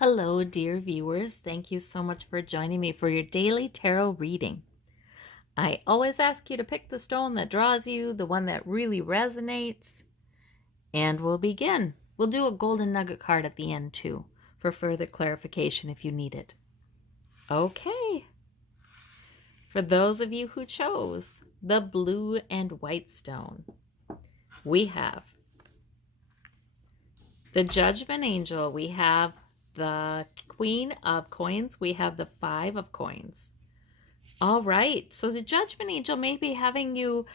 Hello, dear viewers. Thank you so much for joining me for your daily tarot reading. I always ask you to pick the stone that draws you, the one that really resonates, and we'll begin. We'll do a golden nugget card at the end too, for further clarification if you need it. Okay. For those of you who chose the blue and white stone, we have the Judgment Angel, we have the Queen of Coins, we have the Five of Coins. All right, so the Judgment Angel may be having you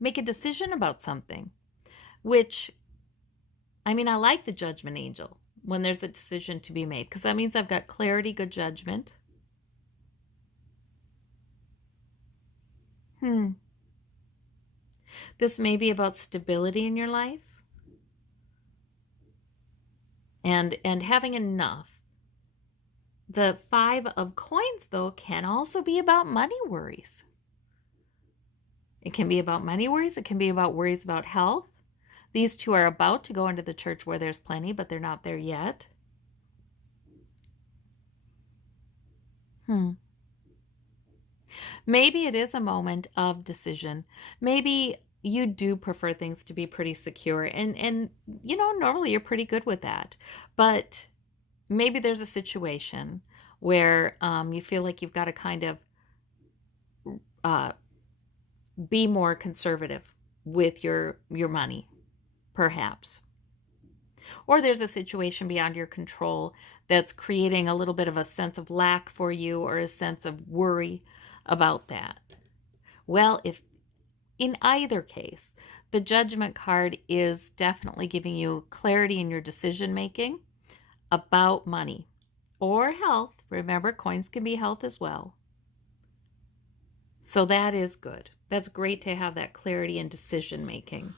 make a decision about something, which, I like the Judgment Angel when there's a decision to be made, because that means I've got clarity, good judgment. This may be about stability in your life and having enough. The Five of Coins, though, can also be about money worries. It can be about money worries. It can be about worries about health. These two are about to go into the church where there's plenty, but they're not there yet. Maybe it is a moment of decision. Maybe you do prefer things to be pretty secure, and normally you're pretty good with that. But maybe there's a situation where you feel like you've got to kind of be more conservative with your money, perhaps. Or there's a situation beyond your control that's creating a little bit of a sense of lack for you, or a sense of worry about that. Well, if in either case, the Judgment card is definitely giving you clarity in your decision making about money or health. Remember, coins can be health as well. So that is good. That's great to have that clarity in decision making,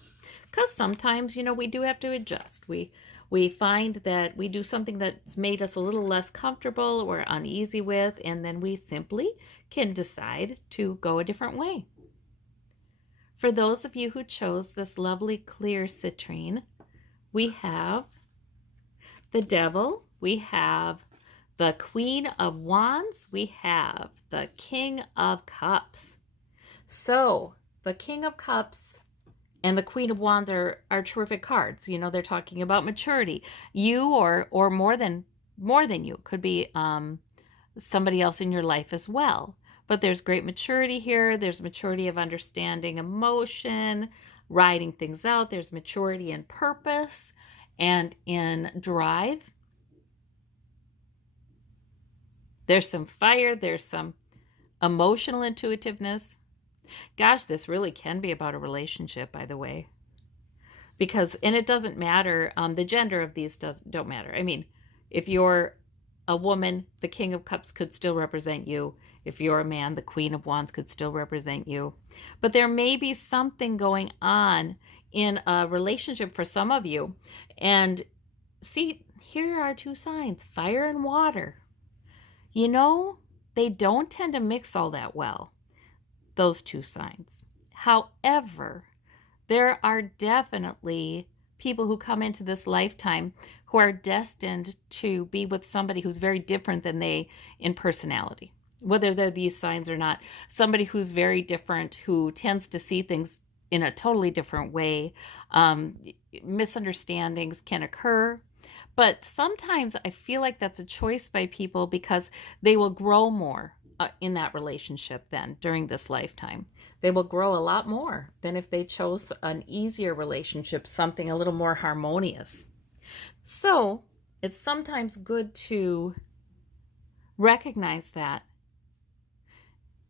because sometimes, we do have to adjust. We find that we do something that's made us a little less comfortable or uneasy with, and then we simply can decide to go a different way. For those of you who chose this lovely clear citrine, we have the Devil, we have the Queen of Wands, we have the King of Cups. So the King of Cups and the Queen of Wands are terrific cards. They're talking about maturity. You or more than you could be somebody else in your life as well. But there's great maturity here. There's maturity of understanding emotion, writing things out. There's maturity in purpose and in drive. There's some fire. There's some emotional intuitiveness. Gosh, this really can be about a relationship, by the way. And it doesn't matter, the gender of these don't matter. If you're a woman, the King of Cups could still represent you. If you're a man, the Queen of Wands could still represent you. But there may be something going on in a relationship for some of you. And see, here are two signs, fire and water. They don't tend to mix all that well, those two signs. However, there are definitely people who come into this lifetime who are destined to be with somebody who's very different than they in personality, whether they're these signs or not. Somebody who's very different, who tends to see things in a totally different way. Misunderstandings can occur, but sometimes I feel like that's a choice by people because they will grow more in that relationship then during this lifetime. They will grow a lot more than if they chose an easier relationship, something a little more harmonious. So it's sometimes good to recognize that.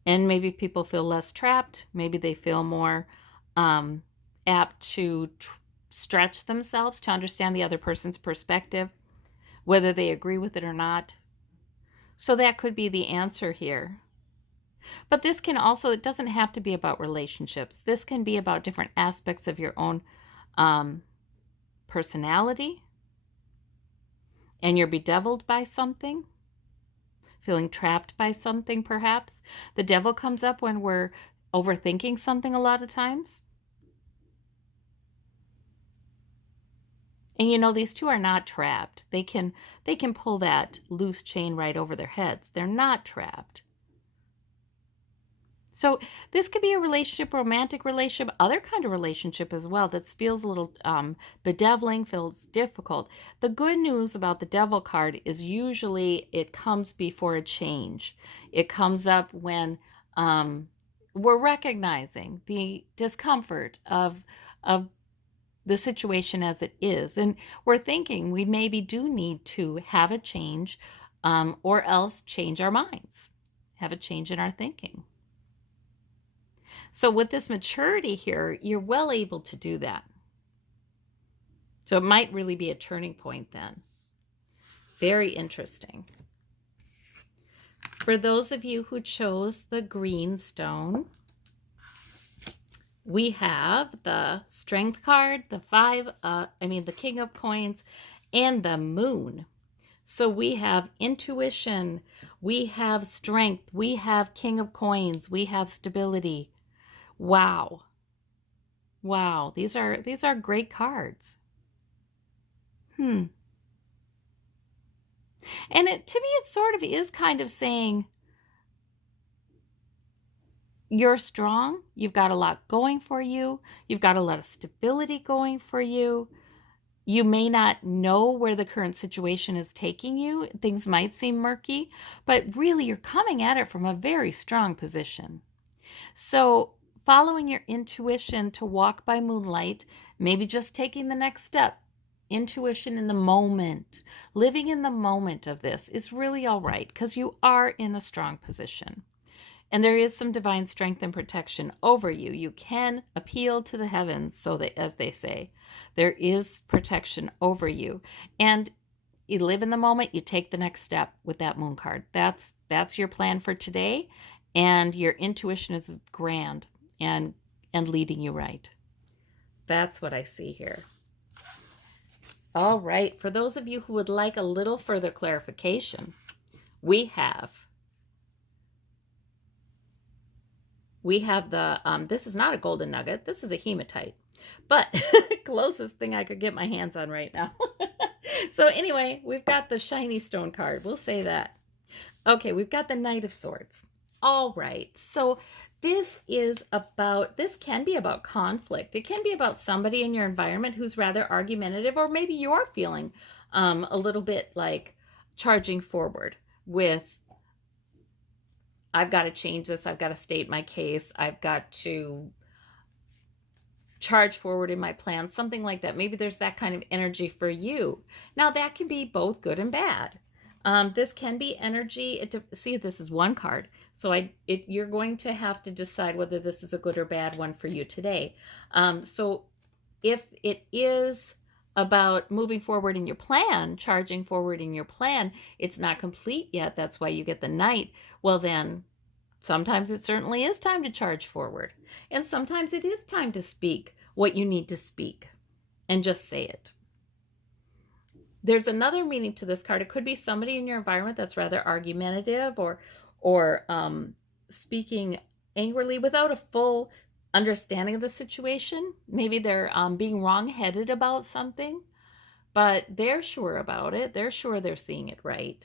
And maybe people feel less trapped. Maybe they feel more apt to stretch themselves to understand the other person's perspective, whether they agree with it or not. So that could be the answer here. But this can also, it doesn't have to be about relationships. This can be about different aspects of your own personality. And you're bedeviled by something, feeling trapped by something perhaps. The Devil comes up when we're overthinking something a lot of times. And these two are not trapped. They can pull that loose chain right over their heads. They're not trapped. So this could be a relationship, romantic relationship, other kind of relationship as well that feels a little bedeviling, feels difficult. The good news about the Devil card is usually it comes before a change. It comes up when we're recognizing the discomfort of the situation as it is, and we're thinking we maybe do need to have a change, or else change our minds, have a change in our thinking. So with this maturity here, you're well able to do that. So it might really be a turning point then. Very interesting. For those of you who chose the green stone, we have the Strength card, the King of Coins, and the Moon. So we have intuition, we have strength, we have King of Coins, we have stability. Wow. Wow, these are great cards. And to me, it sort of is kind of saying, you're strong, you've got a lot going for you, you've got a lot of stability going for you. You may not know where the current situation is taking you. Things might seem murky, but really you're coming at it from a very strong position. So following your intuition to walk by moonlight, maybe just taking the next step, intuition in the moment, living in the moment of this is really all right because you are in a strong position. And there is some divine strength and protection over you. You can appeal to the heavens, so that, as they say, there is protection over you. And you live in the moment, you take the next step with that moon card. That's your plan for today. And your intuition is grand and leading you right. That's what I see here. All right. For those of you who would like a little further clarification, we have the, this is not a golden nugget. This is a hematite, but closest thing I could get my hands on right now. So anyway, we've got the shiny stone card. We'll say that. Okay, we've got the Knight of Swords. All right. So this can be about conflict. It can be about somebody in your environment who's rather argumentative, or maybe you're feeling a little bit like charging forward with, I've got to change this. I've got to state my case. I've got to charge forward in my plan, something like that. Maybe there's that kind of energy for you. Now, that can be both good and bad. This can be energy. See, this is one card. So you're going to have to decide whether this is a good or bad one for you today. So if it is about moving forward in your plan, charging forward in your plan, it's not complete yet. That's why you get the Knight. Well, then sometimes it certainly is time to charge forward. And sometimes it is time to speak what you need to speak and just say it. There's another meaning to this card. It could be somebody in your environment that's rather argumentative or speaking angrily without a full understanding of the situation. Maybe they're being wrong-headed about something, but they're sure about it. They're sure they're seeing it right.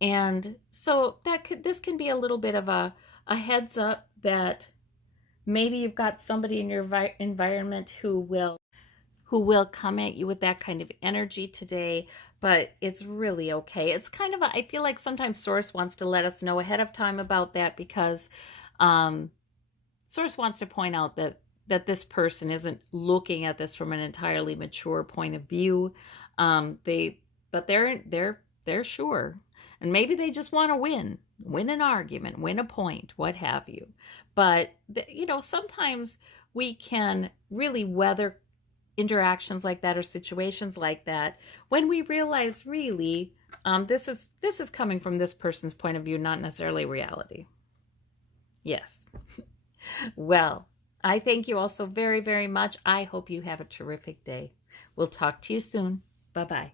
And so this can be a little bit of a heads up that maybe you've got somebody in your environment who will come at you with that kind of energy today, but it's really okay. It's kind of I feel like sometimes Source wants to let us know ahead of time about that, because Source wants to point out that this person isn't looking at this from an entirely mature point of view. But they're sure. And maybe they just want to win an argument, win a point, what have you. But, sometimes we can really weather interactions like that or situations like that when we realize really this is coming from this person's point of view, not necessarily reality. Yes. Well, I thank you all so very, very much. I hope you have a terrific day. We'll talk to you soon. Bye-bye.